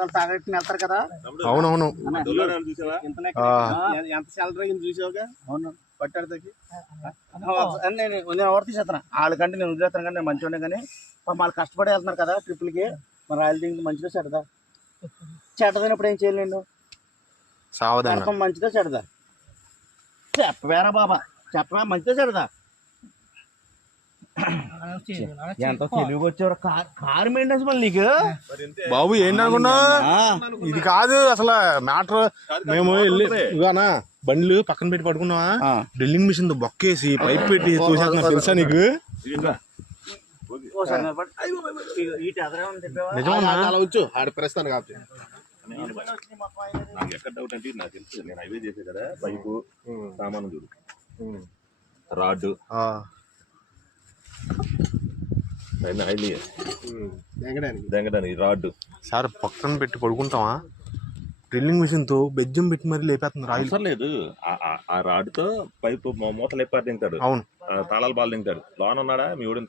వాళ్ళు తాగట్టిన వెళ్తారు కదా. అవునవును. ఎంత సాలరీ అయింది చూసావుగా. అవును పట్టాడికి నేను ఎవరు తీసేస్తాను వాళ్ళకంటే నేను వదిలేస్తాను కానీ నేను మంచిగా ఉండే కానీ వాళ్ళు కష్టపడి వెళ్తున్నారు కదా ట్రిప్పులకి. మరి వాళ్ళు దీనికి మంచిదా చెడ్డదా? చెడ్డదైనప్పుడు ఏం చేయలేండు. అర్థం మంచిదా చెడ్డదా చెప్పవేరా బాబా, చెప్పవా మంచిదా చెడ్డదా? ఎంత తెలివిగా వచ్చారు. కారు మెయింటెనెన్స్ మళ్ళీ నీకు బాబు ఏంటనుకున్నా, ఇది కాదు అసలు మ్యాటర్. మేము వెళ్ళి ఇవానా బండ్లు పక్కన పెట్టి పడుకున్నావా, డ్రిల్లింగ్ మిషన్ తో బొక్కేసి పైప్ పెట్టి చూసేస్తున్నా తెలుసా నీకు? నిజమన్నా అలా వచ్చు ఆడ ప్రస్తాను కాబట్టి. నాకు ఎక్కడ డౌట్ అంటే నాకు తెలుసు, నేను హైవే చేసే కదా పైపు సామాను చూడు, రాడ్డు దెంగడానికి రాడ్డు సార్ పక్కన పెట్టి పడుకుంటావా? డ్రిల్లింగ్ మిషన్ తో బెజ్జం పెట్టి మరి లేపేస్తుంది. అవసరం లేదు, ఆ రాడ్డుతో పైపు మూతలు ఎప్పారు దింగుతాడు. అవును, తాళాలు బాలు దింగుతాడు. లోన్ ఉన్నాడా మీ ఊడి?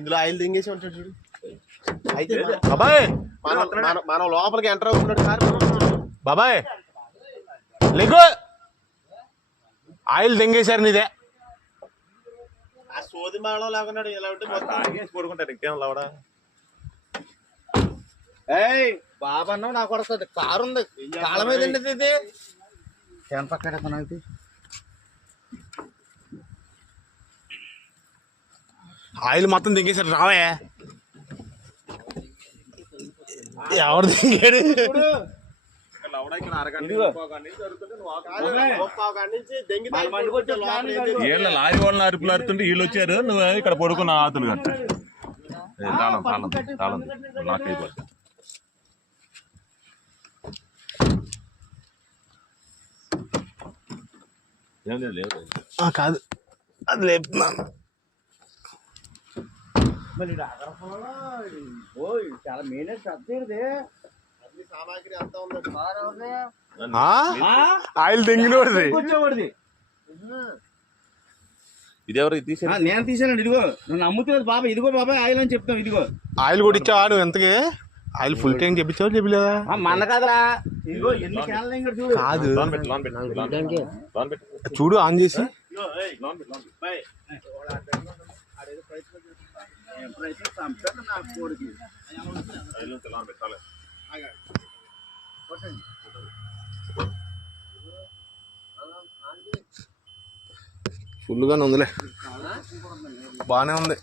ఇందులో ఆయిల్ దింగేసి ఉంటాడు చూడు. అయితే బాబాయ్ మనం లోపలికి ఎంటర్ అవుతున్నాడు సార్. బాబాయ్ లేకు ఆయిల్ దింగేశారు నీదే. ఆ సోది మాడలో లాగున్నాడు. ఇలా ఉంటే తాగేసి పడుకుంటాడు, ఇంకేం లావడా. బాబా అన్నావు నాకు వస్తుంది. కారు ఉంది కాళ్ళ మీద ఇది ఫ్యాన్ పక్కన ఆయిల్ మొత్తం దింగేశారు. రావే ఎవరు దింగాడు? వీళ్ళ లారీ వాళ్ళని అరుపులు అరుతుంటే వీళ్ళు వచ్చారు, నువ్వు ఇక్కడ పడుకున్న ఆతులు కట్ట. తాళం తాళం తాళం లాక్ అయిపోతుంది. ఏం లేదు లేదు కాదు అది లేపుతున్నాను. చాలా మెయింటెనెన్స్ సామాగ్రి అంతా ఉంది. ఆయిల్ దింగినోడిది కూర్చోబడిది. ఇదెవరు తీసా? నేను తీసానండి. ఇదిగో నన్ను అమ్ముతుంది బాబా. ఇదిగో బాబాయ్ ఆయిల్ అని చెప్తాం. ఇదిగో ఆయిల్ కొట్టించావా నువ్వు? ఎంతకి ఆయిల్ ఫుల్ ట్యాంక్ చెప్పించావు చెప్పలేదా? మన కాదురా. ఇదిగో ఎన్ని క్యాన్లు ఇంకా చూడు. కాదు లోన్ పెట్టు చూడు ఆన్ చేసి. ఫుల్ గానే ఉందిలే, బానే ఉంది.